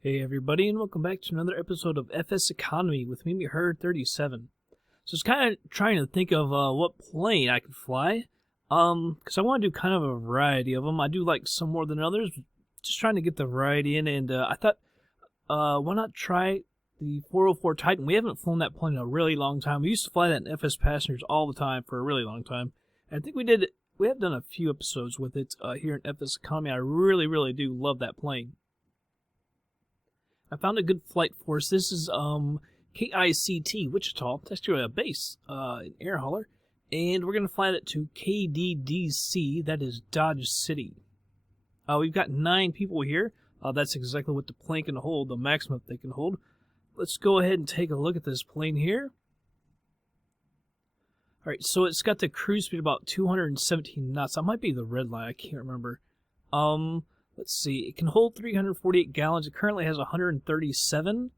Hey everybody, and welcome back to another episode of FSEconomy with me, Her37. So it's kind of trying to think of what plane I could fly, because I want to do kind of a variety of them. I do like some more than others, just trying to get the variety in, and I thought, why not try the 404 Titan? We haven't flown that plane in a really long time. We used to fly that in FS Passengers all the time for a really long time, and I think we have done a few episodes with it here in FSEconomy. I really do love that plane. I found a good flight for us. This is KICT, Wichita. It's actually a base, an air hauler. And we're going to fly that to KDDC, that is Dodge City. We've got 9 people here. That's exactly what the plane can hold, the maximum they can hold. Let's go ahead and take a look at this plane here. Alright, so it's got the cruise speed about 217 knots. That might be the red line, I can't remember. Let's see, it can hold 348 gallons. It currently has 137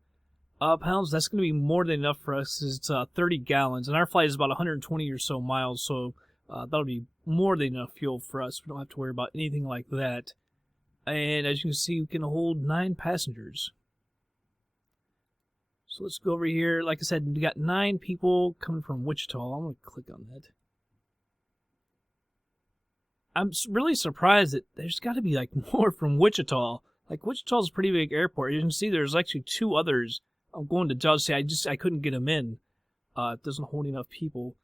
pounds. That's going to be more than enough for us because it's 30 gallons. And our flight is about 120 or so miles, so that'll be more than enough fuel for us. We don't have to worry about anything like that. And as you can see, we can hold 9 passengers. So let's go over here. Like I said, we got 9 people coming from Wichita. I'm going to click on that. I'm really surprised that there's got to be like more from Wichita. Like Wichita's a pretty big airport. You can see there's actually 2 others. I'm going to Dodge City. I couldn't get them in. It doesn't hold enough people.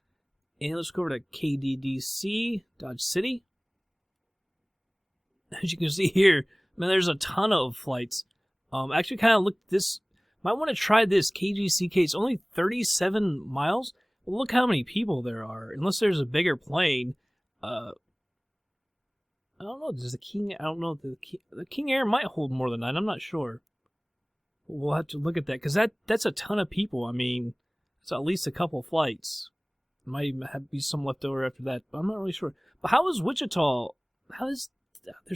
And let's go over to KDDC, Dodge City. As you can see here, man, there's a ton of flights. Actually, kind of look at this. Might want to try this KGCK. It's only 37 miles. Well, look how many people there are. Unless there's a bigger plane. I don't know. Does the King? I don't know. The King Air might hold more than 9. I'm not sure. We'll have to look at that because that's a ton of people. I mean, it's at least a couple flights. Might even be some left over after that, but I'm not really sure. But how is Wichita? There's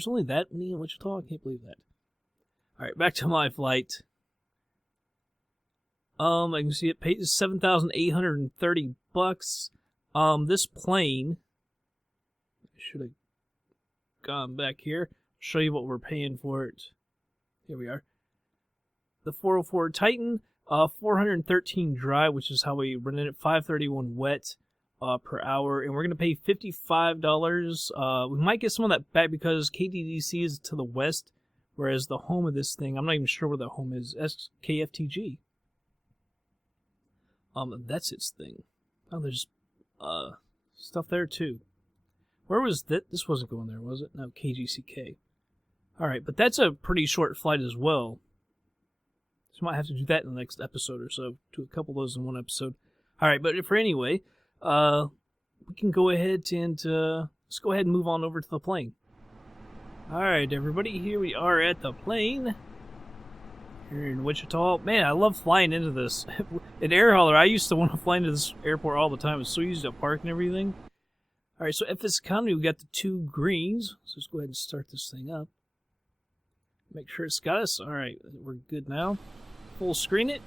only that many in Wichita? I can't believe that. All right, back to my flight. I can see it pays $7,830. This plane should have gone back here. Show you what we're paying for it. Here we are. The 404 Titan, 413 dry, which is how we run it. 531 wet per hour, and we're gonna pay $55. We might get some of that back because KDDC is to the west, whereas the home of this thing, I'm not even sure where the home is. KFTG. That's its thing. Oh, there's stuff there too. Where was that? This wasn't going there, was it? No, KGCK. Alright, but that's a pretty short flight as well. So I might have to do that in the next episode or so. Do a couple of those in one episode. Alright, but for anyway, we can go ahead and let's go ahead and move on over to the plane. Alright, everybody, here we are at the plane. Here in Wichita. Man, I love flying into this. An air hauler, I used to want to fly into this airport all the time. It's so easy to park and everything. Alright, so FSEconomy, we got the 2 greens. So let's go ahead and start this thing up. Make sure it's got us. Alright, we're good now. Full screen it.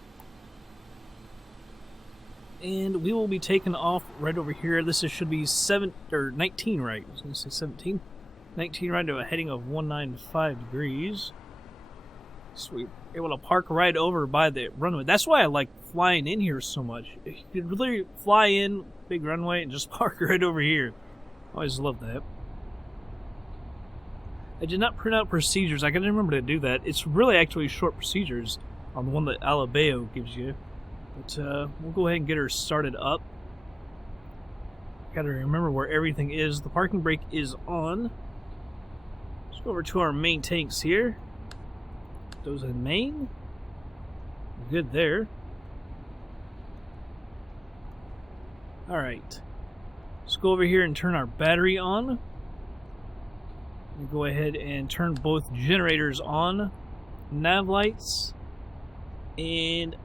And we will be taking off right over here. This should be 19, right? I was going to say 17. 19 right to a heading of 195 degrees. So we're able to park right over by the runway. That's why I like flying in here so much. You could literally fly in, big runway, and just park right over here. I always love that. I did not print out procedures. I gotta remember to do that. It's really actually short procedures on the one that Alabeo gives you. But we'll go ahead and get her started up. Gotta remember where everything is. The parking brake is on. Let's go over to our main tanks here. Those in main. Good there. Alright. Let's go over here and turn our battery on. We'll go ahead and turn both generators on. Nav lights. And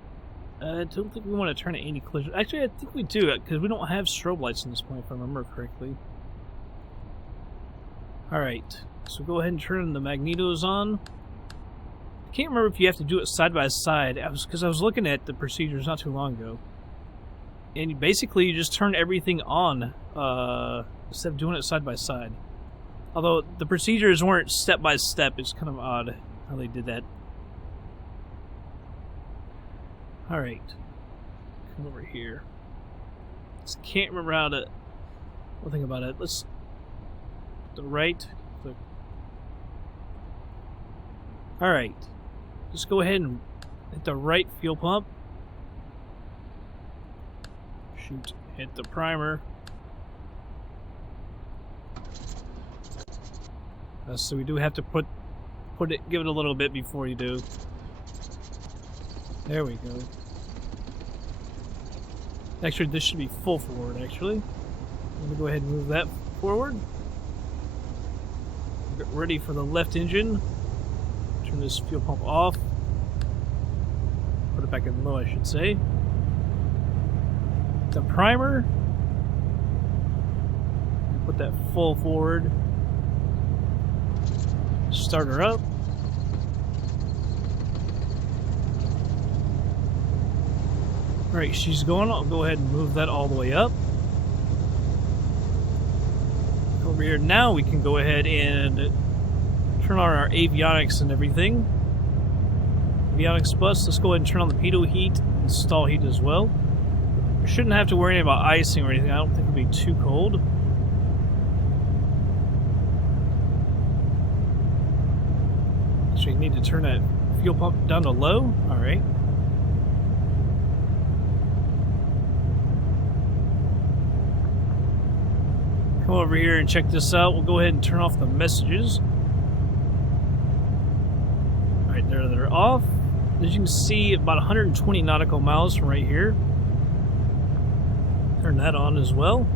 I don't think we want to turn it anti-collision. Actually, I think we do, because we don't have strobe lights in this point, if I remember correctly. Alright. So go ahead and turn the magnetos on. I can't remember if you have to do it side by side, because I was looking at the procedures not too long ago. And basically you just turn everything on instead of doing it side by side. Although the procedures weren't step by step, it's kind of odd how they did that. Alright. Come over here. Just can't remember how to... One thing about it. Let's... The right... Click. Alright. Just go ahead and hit the right fuel pump. Shoot. Hit the primer. So we do have to give it a little bit before you do. There we go. Actually, this should be full forward, actually. Let me go ahead and move that forward. Get ready for the left engine. Turn this fuel pump off. Put it back in low, I should say. The primer. Put that full forward. Start her up. Alright, she's going. I'll go ahead and move that all the way up. Over here now we can go ahead and turn on our avionics and everything. Avionics bus. Let's go ahead and turn on the pitot heat and stall heat as well. We shouldn't have to worry about icing or anything. I don't think it'll be too cold. So you need to turn that fuel pump down to low. Alright. Come over here and check this out. We'll go ahead and turn off the messages. Alright, there they're off. As you can see, about 120 nautical miles from right here. Turn that on as well.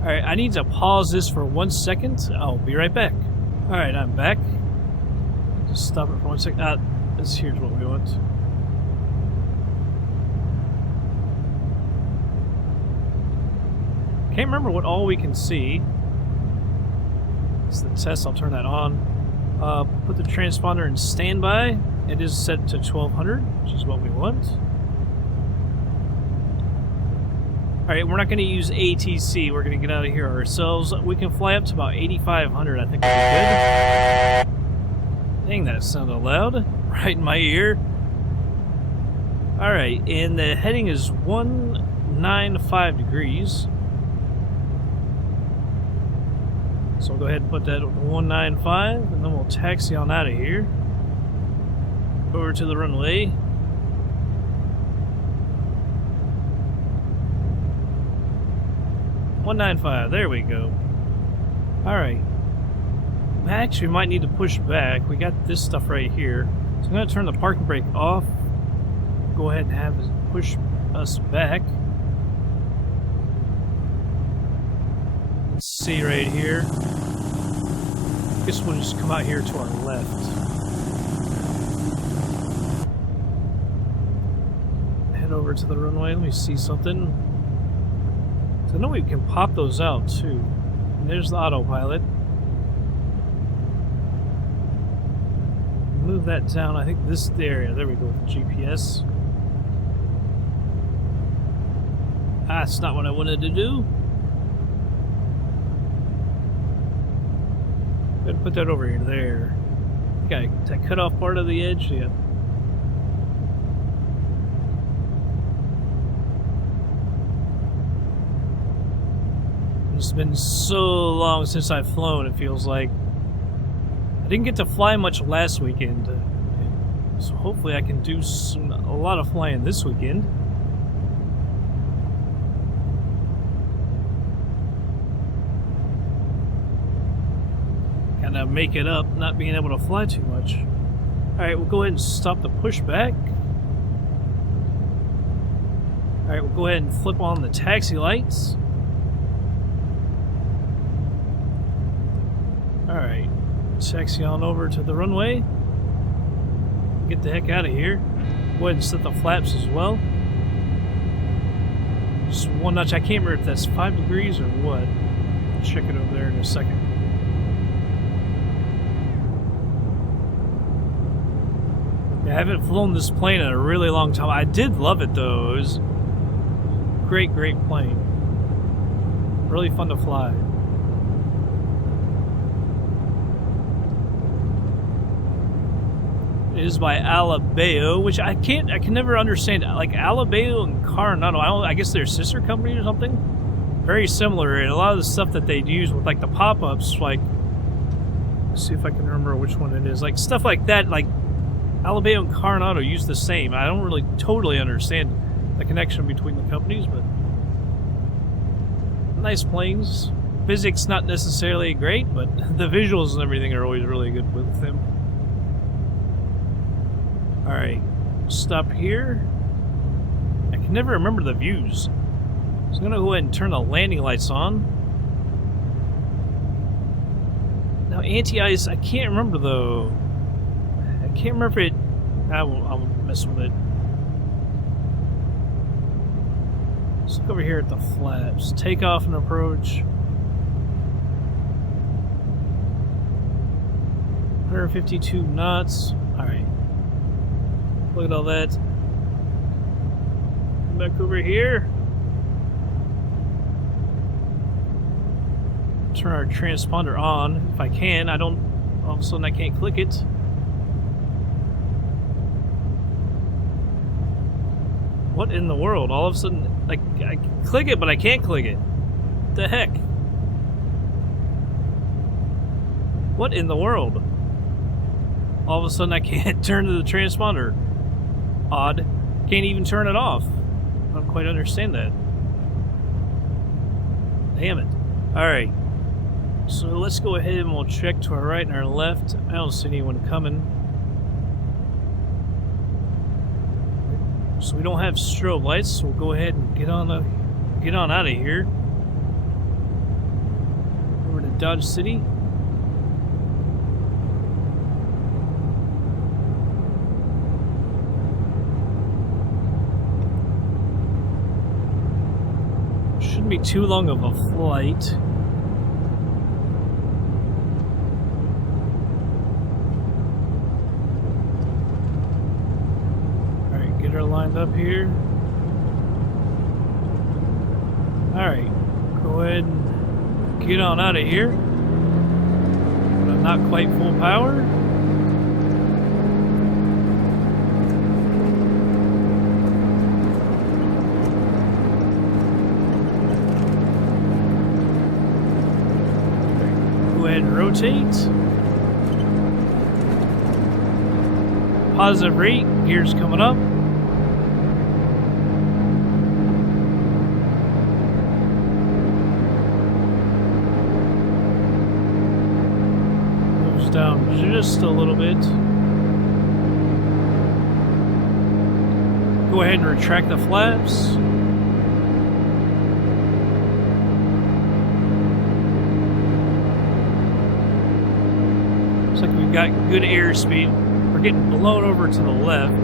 Alright, I need to pause this for 1 second. I'll be right back. Alright, I'm back. Just stop it for 1 second. Here's what we want. Can't remember what all we can see. It's the test. I'll turn that on. Put the transponder in standby. It is set to 1200, which is what we want. Alright, we're not going to use ATC. We're going to get out of here ourselves. We can fly up to about 8500. I think we'll be good. Dang, that sounded loud. Right in my ear. Alright, and the heading is 195 degrees. So we'll go ahead and put that at 195, and then we'll taxi on out of here. Over to the runway. .195, there we go. Alright. Actually, we might need to push back. We got this stuff right here. So I'm going to turn the parking brake off. Go ahead and have it push us back. Let's see right here. I guess we'll just come out here to our left. Head over to the runway. Let me see something. So I know we can pop those out too. And there's the autopilot. Move that down. I think this is the area. There we go with the GPS. That's not what I wanted to do. Go ahead and put that over here. There. Okay, that cut off part of the edge. Yeah. It's been so long since I've flown, it feels like. I didn't get to fly much last weekend, so hopefully I can do a lot of flying this weekend. Kinda make it up, not being able to fly too much. Alright, we'll go ahead and stop the pushback. Alright, we'll go ahead and flip on the taxi lights. Alright, taxi on over to the runway. Get the heck out of here. Go ahead and set the flaps as well. Just one notch. I can't remember if that's 5 degrees or what. I'll check it over there in a second. Yeah, I haven't flown this plane in a really long time. I did love it though. It was a great plane. Really fun to fly. is by Alabeo, which I can never understand. Like Alabeo and Coronado, I guess they're sister companies or something. Very similar, and a lot of the stuff that they'd use with like the pop-ups, like, let's see if I can remember which one it is. Like stuff like that, like Alabeo and Coronado use the same. I don't really totally understand the connection between the companies, but nice planes. Physics not necessarily great, but the visuals and everything are always really good with them. Alright, stop here. I can never remember the views. So I'm gonna go ahead and turn the landing lights on. Now anti-ice, I can't remember though. I can't remember if it... I'll mess with it. Let's look over here at the flaps. Takeoff and approach. 152 knots. Alright. Look at all that. Come back over here. Turn our transponder on if I can. I don't... All of a sudden I can't click it. What in the world? All of a sudden, like, I can click it, but I can't click it. What the heck? What in the world? All of a sudden I can't turn to the transponder. Odd. Can't even turn it off. I don't quite understand that. Damn it. Alright. So let's go ahead and we'll check to our right and our left. I don't see anyone coming. So we don't have strobe lights, so we'll go ahead and get on out of here. Over to Dodge City. Shouldn't be too long of a flight. Alright, get her lined up here. Alright, go ahead and get on out of here. But not quite full power. Rotate. Positive rate. Gears coming up. Moves down just a little bit. Go ahead and retract the flaps. Looks like we've got good airspeed. We're getting blown over to the left.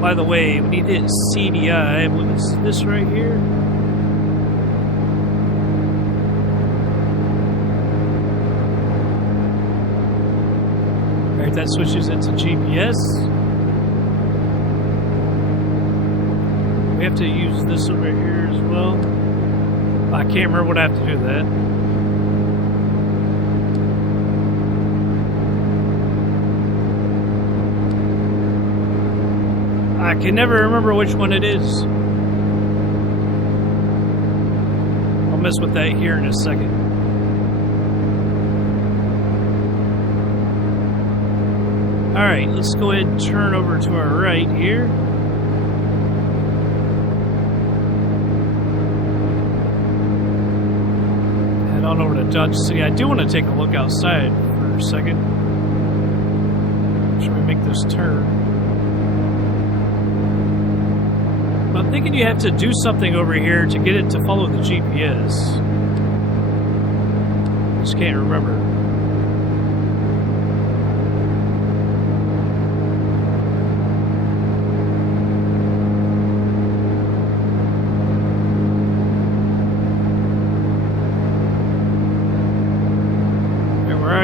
By the way, we need to hit CDI. What is this right here? That switches it to GPS. We have to use this over here as well. I can't remember what I have to do that. I can never remember which one it is. I'll mess with that here in a second. Alright, let's go ahead and turn over to our right here. Head on over to Dodge City. I do want to take a look outside for a second. Make sure we make this turn. But I'm thinking you have to do something over here to get it to follow the GPS. Just can't remember.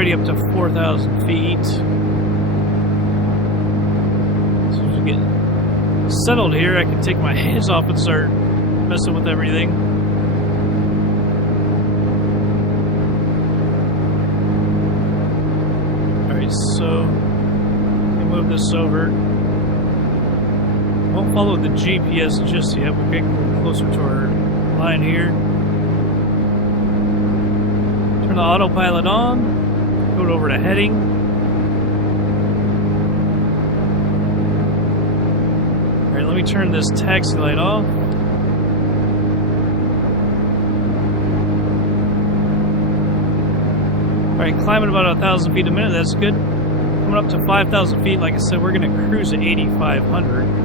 already up to 4,000 feet. So as we get settled here, I can take my hands off and start messing with everything. Alright, so let me move this over. Won't follow the GPS just yet. We're getting closer to our line here. Turn the autopilot on. Go over to heading. Alright, let me turn this taxi light off. Alright, climbing about 1,000 feet a minute, that's good. Coming up to 5,000 feet, like I said, we're going to cruise at 8,500.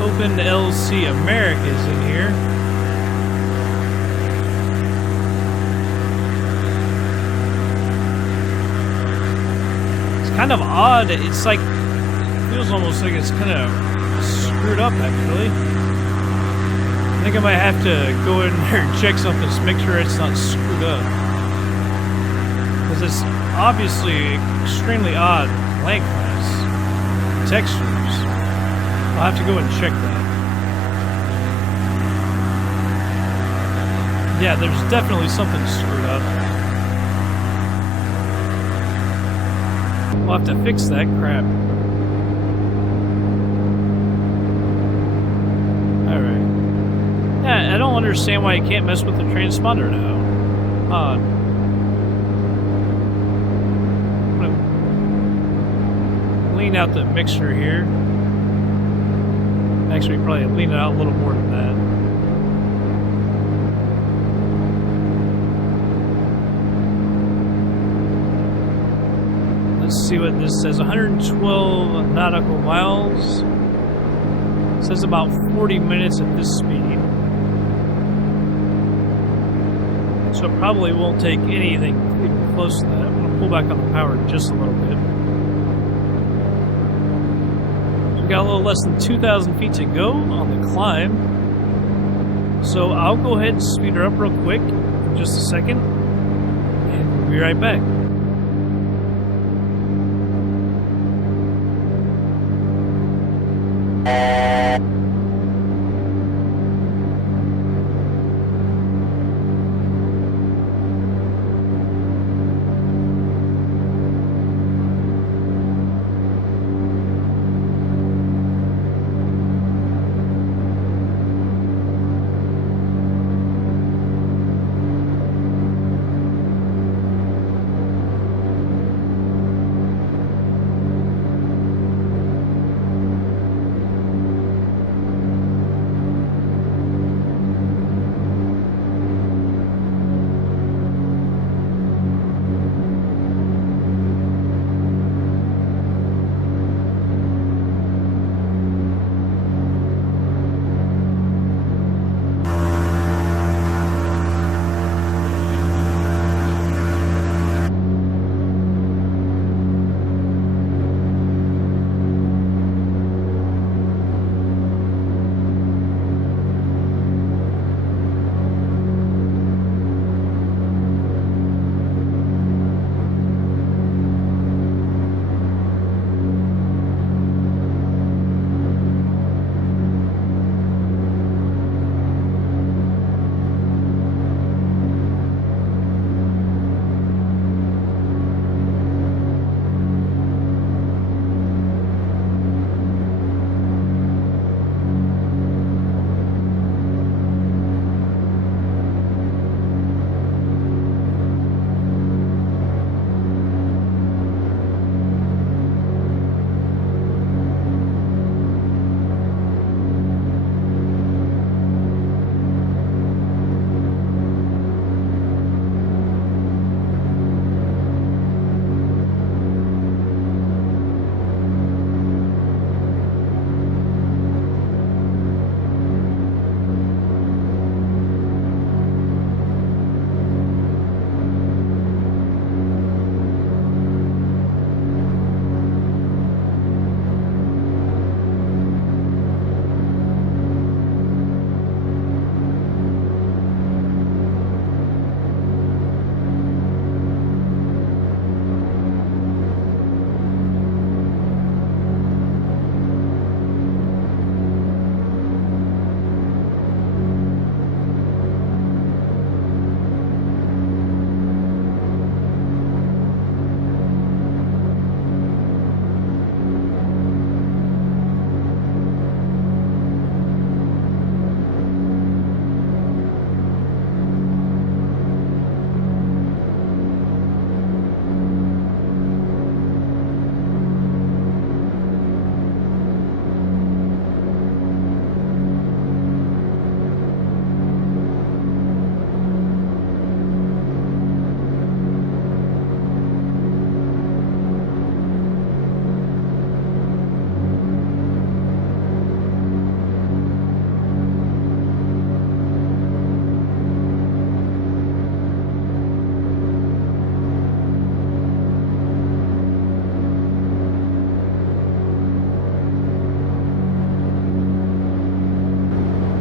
Open to LC Americas in here. It's kind of odd. It's like, it feels almost like it's kind of screwed up, actually. I think I might have to go in there and check something to make sure it's not screwed up. Because it's obviously extremely odd landmass textures. I'll have to go and check that. Yeah, there's definitely something screwed up. We'll have to fix that crap. Alright. Yeah, I don't understand why you can't mess with the transponder now. Odd. I'm gonna lean out the mixture here. Actually, probably lean it out a little more than that. Let's see what this says. 112 nautical miles. It says about 40 minutes at this speed. So it probably won't take anything even close to that. I'm going to pull back on the power just a little bit. We got a little less than 2,000 feet to go on the climb. So I'll go ahead and speed her up real quick in just a second. And we'll be right back.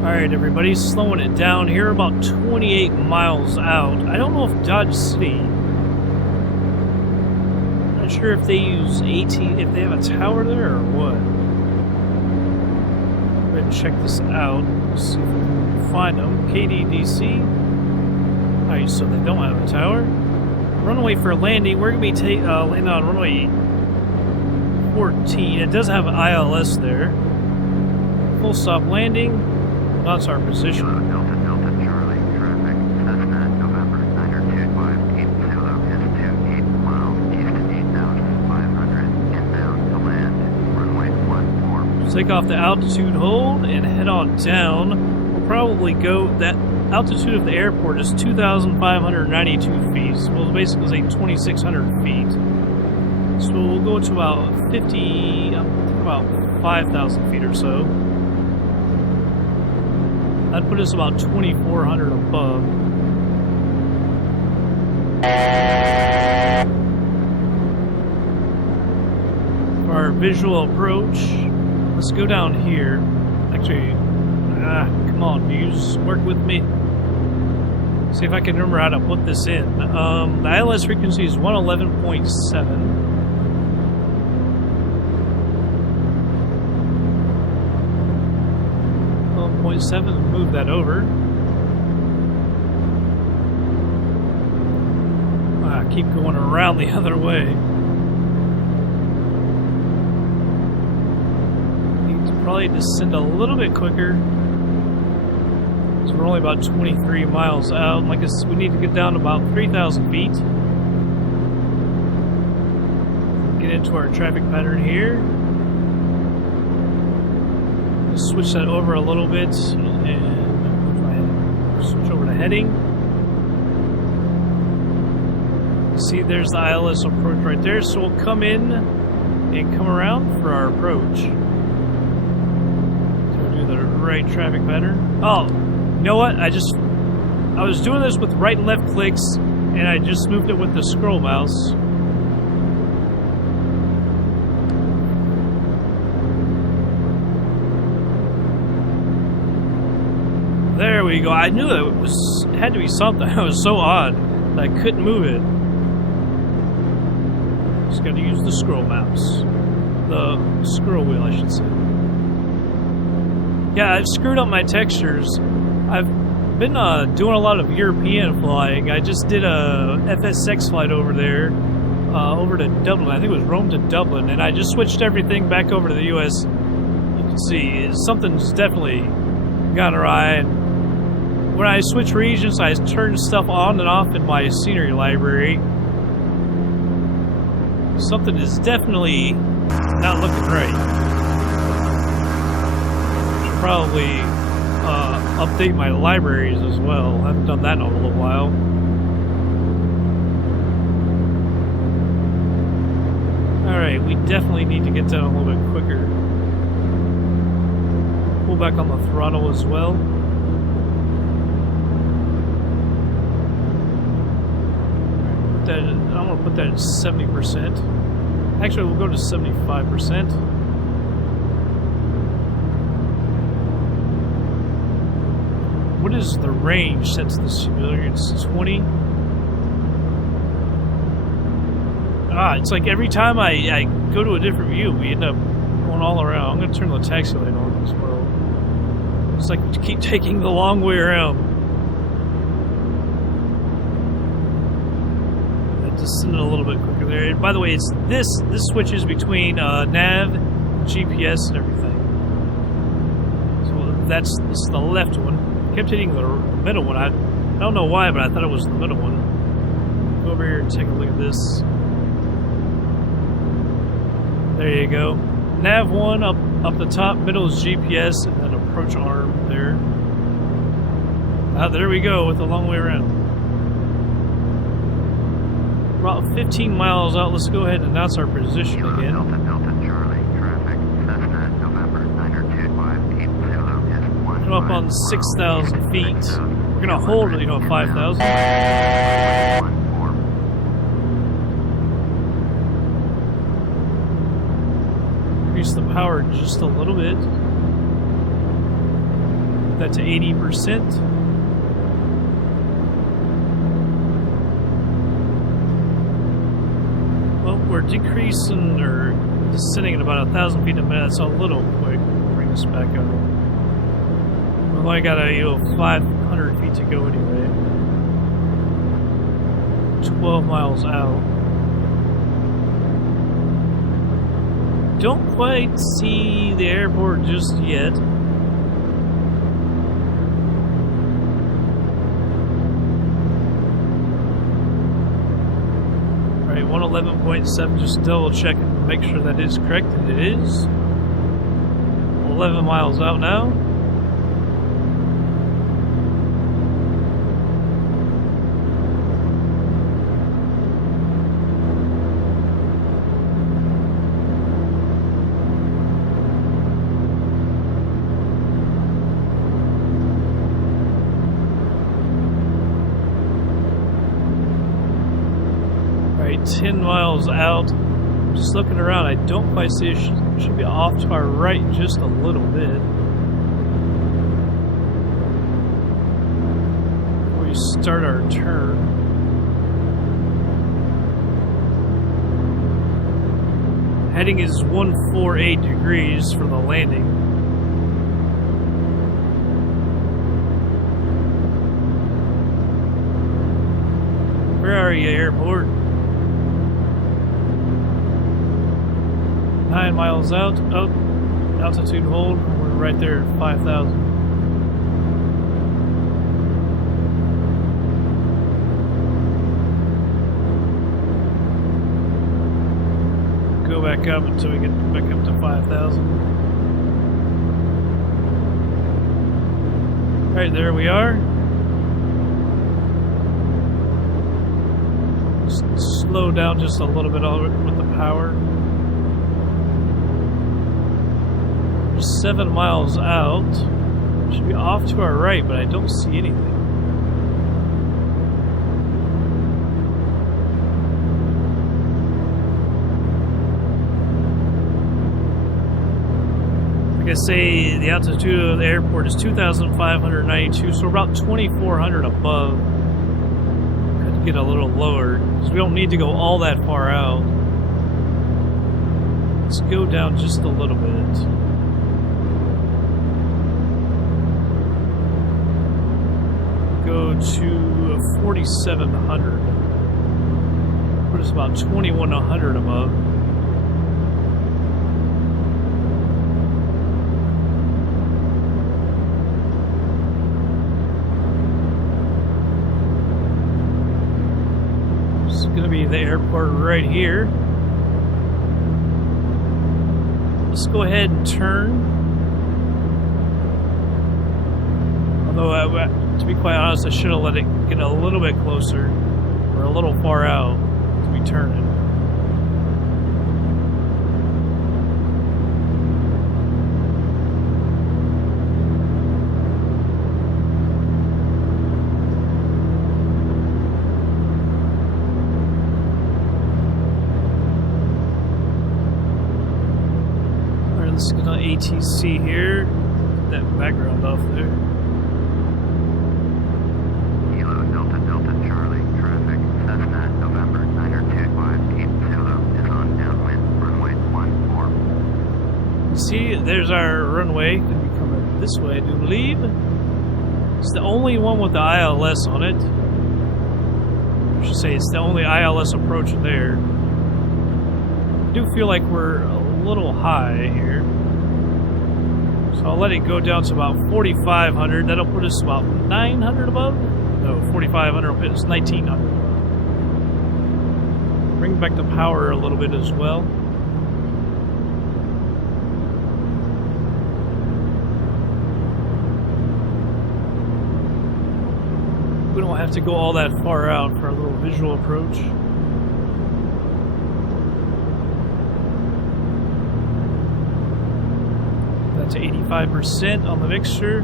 Alright, everybody, slowing it down here, about 28 miles out. I don't know if Dodge City... Not sure if they use AT, if they have a tower there or what. Go ahead and check this out. Let's see if we can find them. KDDC. Alright, so they don't have a tower. Runway for landing. We're going to be landing on runway 14. It does have an ILS there. Full stop landing. That's our position. Delta Charlie, traffic, Cessna, November, 92580 is 28 miles east, 8,500, inbound to land, runway 14. Take off the altitude hold and head on down. We'll probably go, that altitude of the airport is 2,592 feet. So we'll basically say 2,600 feet. So we'll go to about 5,000 feet or so. That'd put us about 2,400 above. For our visual approach, let's go down here. Actually, come on, views, work with me. See if I can remember how to put this in. The ILS frequency is 111.7. 7, move that over. Keep going around the other way. Need to probably descend a little bit quicker. So we're only about 23 miles out. Like I said, we need to get down to about 3,000 feet. Get into our traffic pattern here. Switch that over a little bit and switch over to heading. See, there's the ILS approach right there. So we'll come in and come around for our approach. So we'll do the right traffic pattern. Oh, you know what? I was doing this with right and left clicks, and I just moved it with the scroll mouse. There we go. I knew it had to be something. It was so odd that I couldn't move it. Just got to use the scroll mouse. The scroll wheel, I should say. Yeah, I've screwed up my textures. I've been doing a lot of European flying. I just did a FSX flight over there, over to Dublin. I think it was Rome to Dublin, and I just switched everything back over to the US. You can see something's definitely gone awry. And when I switch regions, I turn stuff on and off in my scenery library. Something is definitely not looking right. Should probably update my libraries as well. I haven't done that in a little while. Alright, we definitely need to get down a little bit quicker. Pull back on the throttle as well. I'm going to put that at 70%. Actually, we'll go to 75%. What is the range set to the civilian? It's 20. It's like every time I go to a different view, we end up going all around. I'm going to turn the taxi light on as well. It's like we keep taking the long way around. Descended a little bit quicker there. And by the way, it's this switches between nav, GPS, and everything. So this is the left one. I kept hitting the middle one. I don't know why, but I thought it was the middle one. Go over here and take a look at this. There you go. Nav 1 up the top, middle is GPS, and then approach arm there. There we go with the long way around. About 15 miles out. Let's go ahead and announce our position again. Delta Charlie, traffic, Cessna, November, 92580 is 1. Come up on 6,000 feet. We're gonna hold, 5,000. Increase the power just a little bit. Put that to 80%. Well, we're decreasing or descending at about 1,000 feet a minute. That's a little quick. We'll bring this back up. We've only got 500 feet to go anyway. 12 miles out. Don't quite see the airport just yet. Alright, 111.7, just double check and make sure that is correct, and it is. 11 miles out now. Alright, 10 miles out. Just looking around, I don't quite see it. Should be off to our right just a little bit. Before we start our turn. Heading is 148 degrees for the landing. Where are you, airport? 9 miles out. Oh, altitude hold. We're right there at 5,000. Go back up until we get back up to 5,000. Alright, there we are. Slow down just a little bit with the power. 7 miles out. Should be off to our right, but I don't see anything. Like I say, the altitude of the airport is 2,592, so we're about 2,400 above. Could get a little lower, because we don't need to go all that far out. Let's go down just a little bit. Go to 4,700. Put us about 2,100 above. It's going to be the airport right here. Let's go ahead and turn. Although, to be quite honest, I should have let it get a little bit closer. We're a little far out to be turning. Alright, let's get on ATC here. Get that background off there. Delta Charlie, traffic, Cessna, November, 90258 Zulu is on downwind, runway 14. See, there's our runway. Could be coming this way, I do believe. It's the only one with the ILS on it. I should say it's the only ILS approach there. I do feel like we're a little high here. So I'll let it go down to about 4,500. That'll put us about 900 above. No, 4,500 will put us 1,900. Bring back the power a little bit as well. We don't have to go all that far out for a little visual approach. That's 85% on the mixture.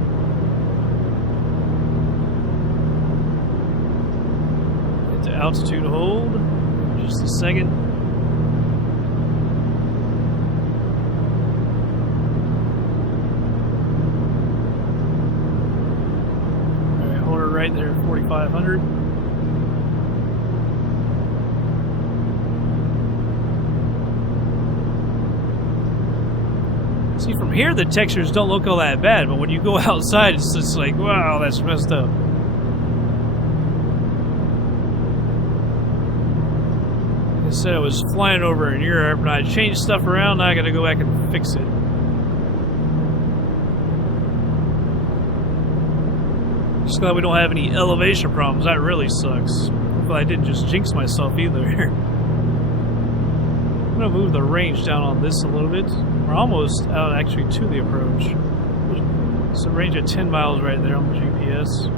Into altitude hold. Just a second. right there, 4,500. See, from here the textures don't look all that bad, but when you go outside, it's just like, wow, that's messed up. Like I said, I was flying over in Europe, and I changed stuff around, now I gotta go back and fix it. Just glad we don't have any elevation problems, that really sucks. Hopefully I didn't just jinx myself either. I'm gonna move the range down on this a little bit. We're almost out actually to the approach. It's a range of 10 miles right there on the GPS.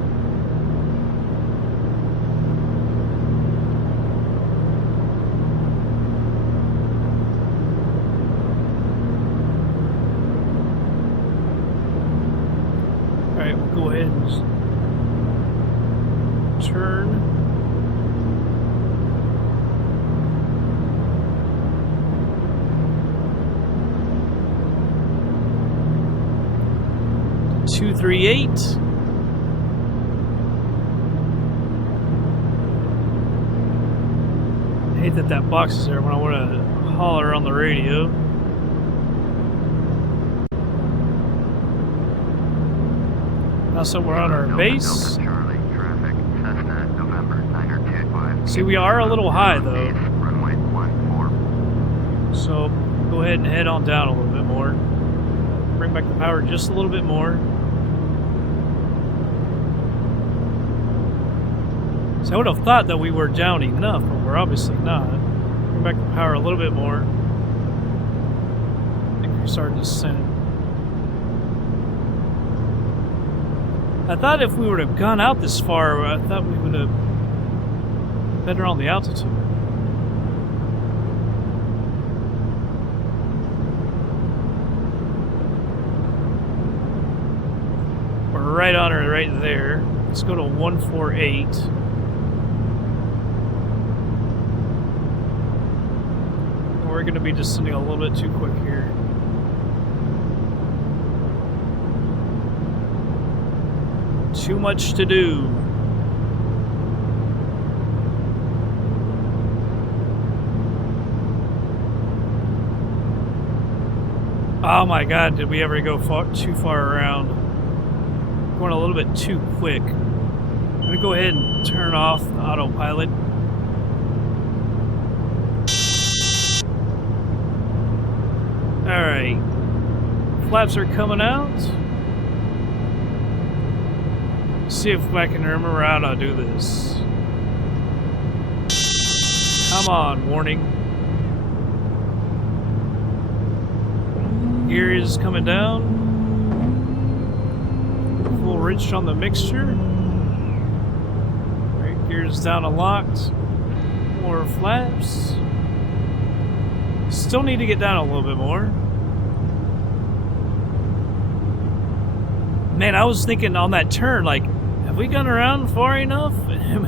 Alright, we'll go ahead and turn. Two, 3, 8. I hate that box is there when I want to holler on the radio. Now somewhere on our base. Charlie, traffic, Cessna, November, 925. See, we are a little high though. Runway 14. So go ahead and head on down a little bit more. Bring back the power just a little bit more. So I would have thought that we were down enough, but we're obviously not. Bring back the power a little bit more. I think we're starting to descend. I thought if we would have gone out this far, I thought we would have been better on the altitude. We're right on her right there. Let's go to 148. We're going to be descending a little bit too quick here. Too much to do. Oh my god, did we ever go too far around? Going a little bit too quick. I'm going to go ahead and turn off the autopilot. Alright. Flaps are coming out. See if I can remember how to do this. Come on, warning. Gear is coming down. Full rich on the mixture. Alright, gears down and locked. More flaps. Still need to get down a little bit more. Man, I was thinking on that turn, like, have we gone around far enough?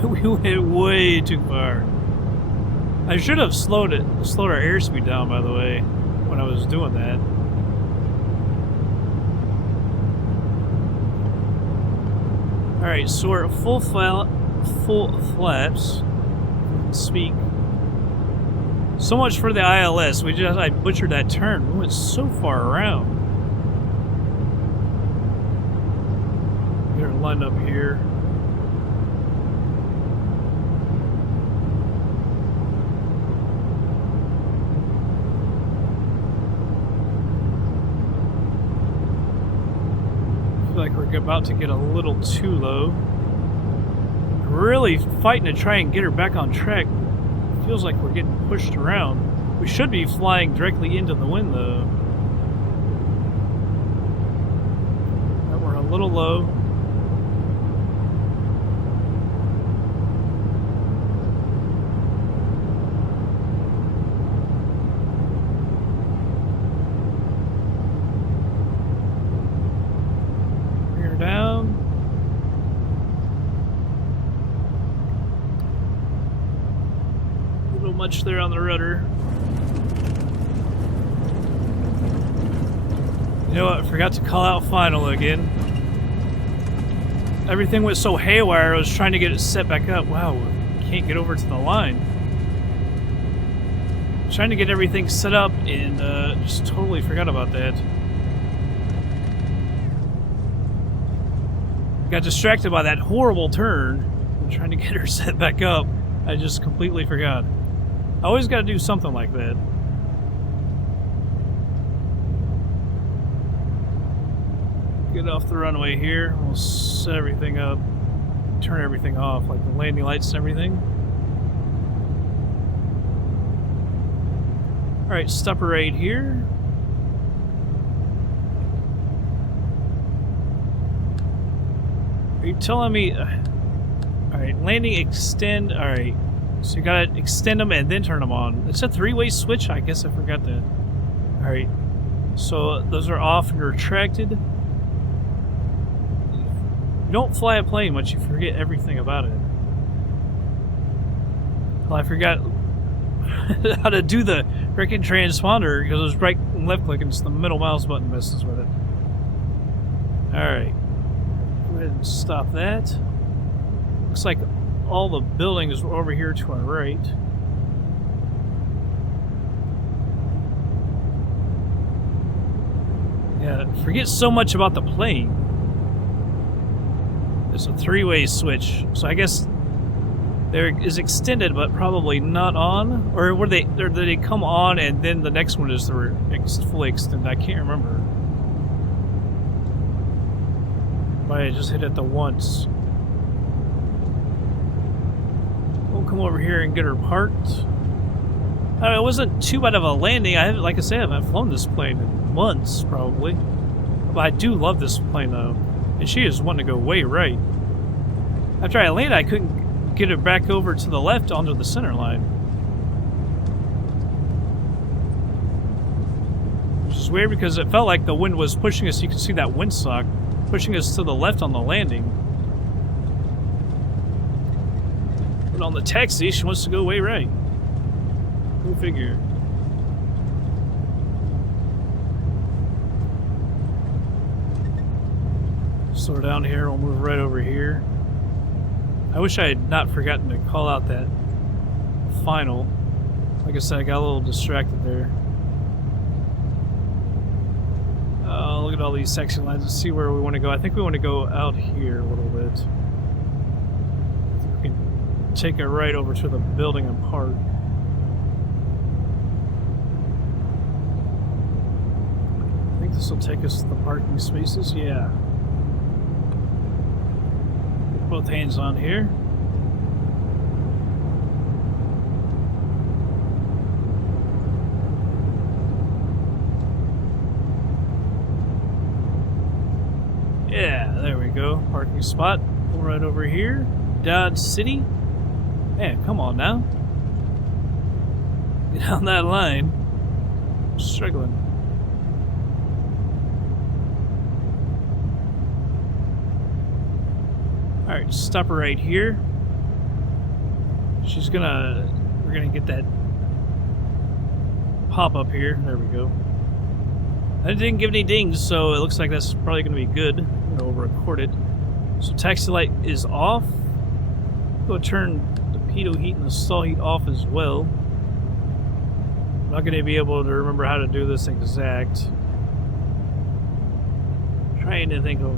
We went way too far. I should have slowed our airspeed down, by the way, when I was doing that. Alright, so we're at full flaps. Speak. So much for the ILS. I butchered that turn. We went so far around. Get her lined up here. I feel like we're about to get a little too low. Really fighting to try and get her back on track. Feels like we're getting pushed around. We should be flying directly into the wind, though. But we're a little low. Bring her down. Much there on the rudder. You know what? I forgot to call out final again. Everything was so haywire, I was trying to get it set back up. Wow, can't get over to the line. Trying to get everything set up and just totally forgot about that. Got distracted by that horrible turn and trying to get her set back up. I just completely forgot. I always got to do something like that. Get off the runway here. We'll set everything up. Turn everything off, like the landing lights and everything. Alright, stop right here. Are you telling me... Alright, landing, extend... Alright, so you gotta extend them and then turn them on. It's a three-way switch? I guess I forgot that. Alright, so those are off and retracted. You don't fly a plane once you forget everything about it. Well, I forgot how to do the freaking transponder because it was right and left click and it's the middle mouse button messes with it. Alright. Go ahead and stop that. Looks like all the buildings were over here to our right. Yeah, forget so much about the plane. It's a three-way switch, so I guess there is extended, but probably not on. Or were they? Or did they come on and then the next one is the fully extended? I can't remember. But I just hit it the once. We'll come over here and get her parked. It wasn't too bad of a landing. I haven't, like I said, I haven't flown this plane in months, probably. But I do love this plane, though. And she is wanting to go way right. After I landed, I couldn't get it back over to the left onto the center line. Which is weird because it felt like the wind was pushing us. You can see that windsock pushing us to the left on the landing. But on the taxi, she wants to go way right. Go figure. Slow down here, we'll move right over here. I wish I had not forgotten to call out that final. Like I said, I got a little distracted there. Look at all these section lines and see where we want to go. I think we want to go out here a little bit. We can take it right over to the building and park. I think this will take us to the parking spaces. Yeah. Both hands on here. Yeah, there we go. Parking spot. Pull right over here. Dodge City. Man, come on now. Get on that line. I'm struggling. Alright, stop her right here. We're gonna get that pop up here. There we go. That didn't give any dings, so it looks like that's probably gonna be good. We'll record it. So taxi light is off. Go turn the pitot heat and the stall heat off as well. I'm not gonna be able to remember how to do this exact. Trying to think of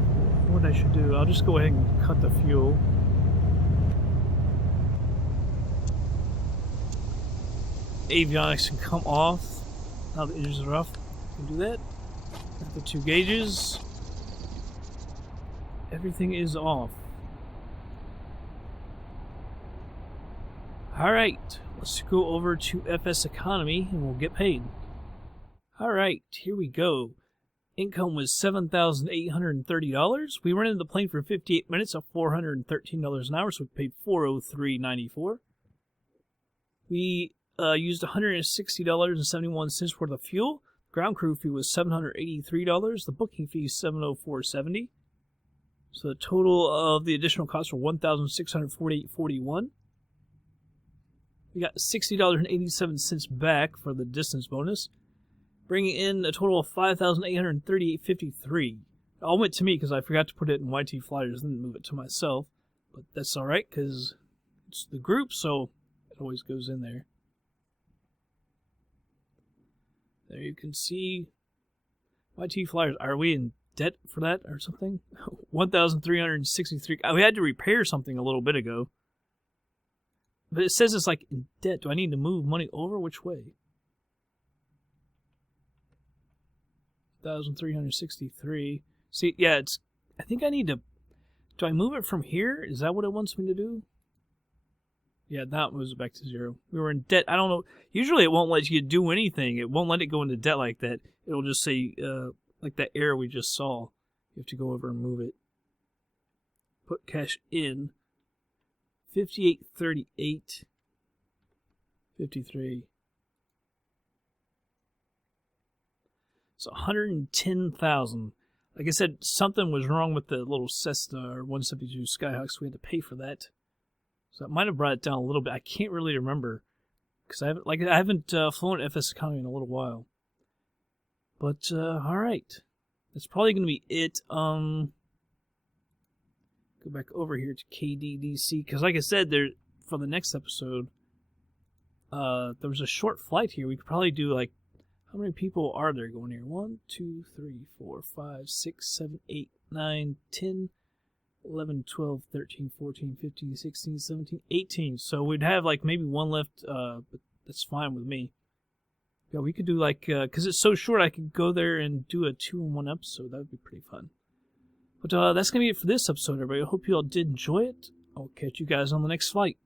what I should do. I'll just go ahead and cut the fuel. Avionics can come off. Now the engines are off. Can do that. Got the two gauges. Everything is off. Alright, let's go over to FSEconomy and we'll get paid. Alright, here we go. Income was $7,830. We rented the plane for 58 minutes at $413 an hour, so we paid $403.94. We used $160.71 for the fuel. Ground crew fee was $783. The booking fee is $704.70. So the total of the additional costs were $1,648.41. We got $60.87 back for the distance bonus, bringing in a total of $5,838.53. It all went to me because I forgot to put it in YT Flyers and then move it to myself. But that's alright because it's the group, so it always goes in there. There you can see YT Flyers. Are we in debt for that or something? 1,363. We had to repair something a little bit ago. But it says it's like in debt. Do I need to move money over? Which way? 1,363. See, yeah, it's. I think I need to. Do I move it from here? Is that what it wants me to do? Yeah, that moves it back to 0. We were in debt. I don't know. Usually it won't let you do anything. It won't let it go into debt like that. It'll just say, like that error we just saw. You have to go over and move it. Put cash in. 5838. 53. So 110,000. Like I said, something was wrong with the little Cessna or 172 Skyhawks. We had to pay for that. So that might have brought it down a little bit. I can't really remember because I haven't flown FSEconomy in a little while. But all right, that's probably going to be it. Go back over here to KDDC because, like I said, there for the next episode, there was a short flight here. We could probably do like, how many people are there going here? 1, 2, 3, 4, 5, 6, 7, 8, 9, 10. 11, 12, 13, 14, 15, 16, 17, 18. So we'd have like maybe one left, but that's fine with me. Yeah, we could do like, because it's so short, I could go there and do a 2-in-1 episode. That would be pretty fun. But that's going to be it for this episode, everybody. I hope you all did enjoy it. I'll catch you guys on the next flight.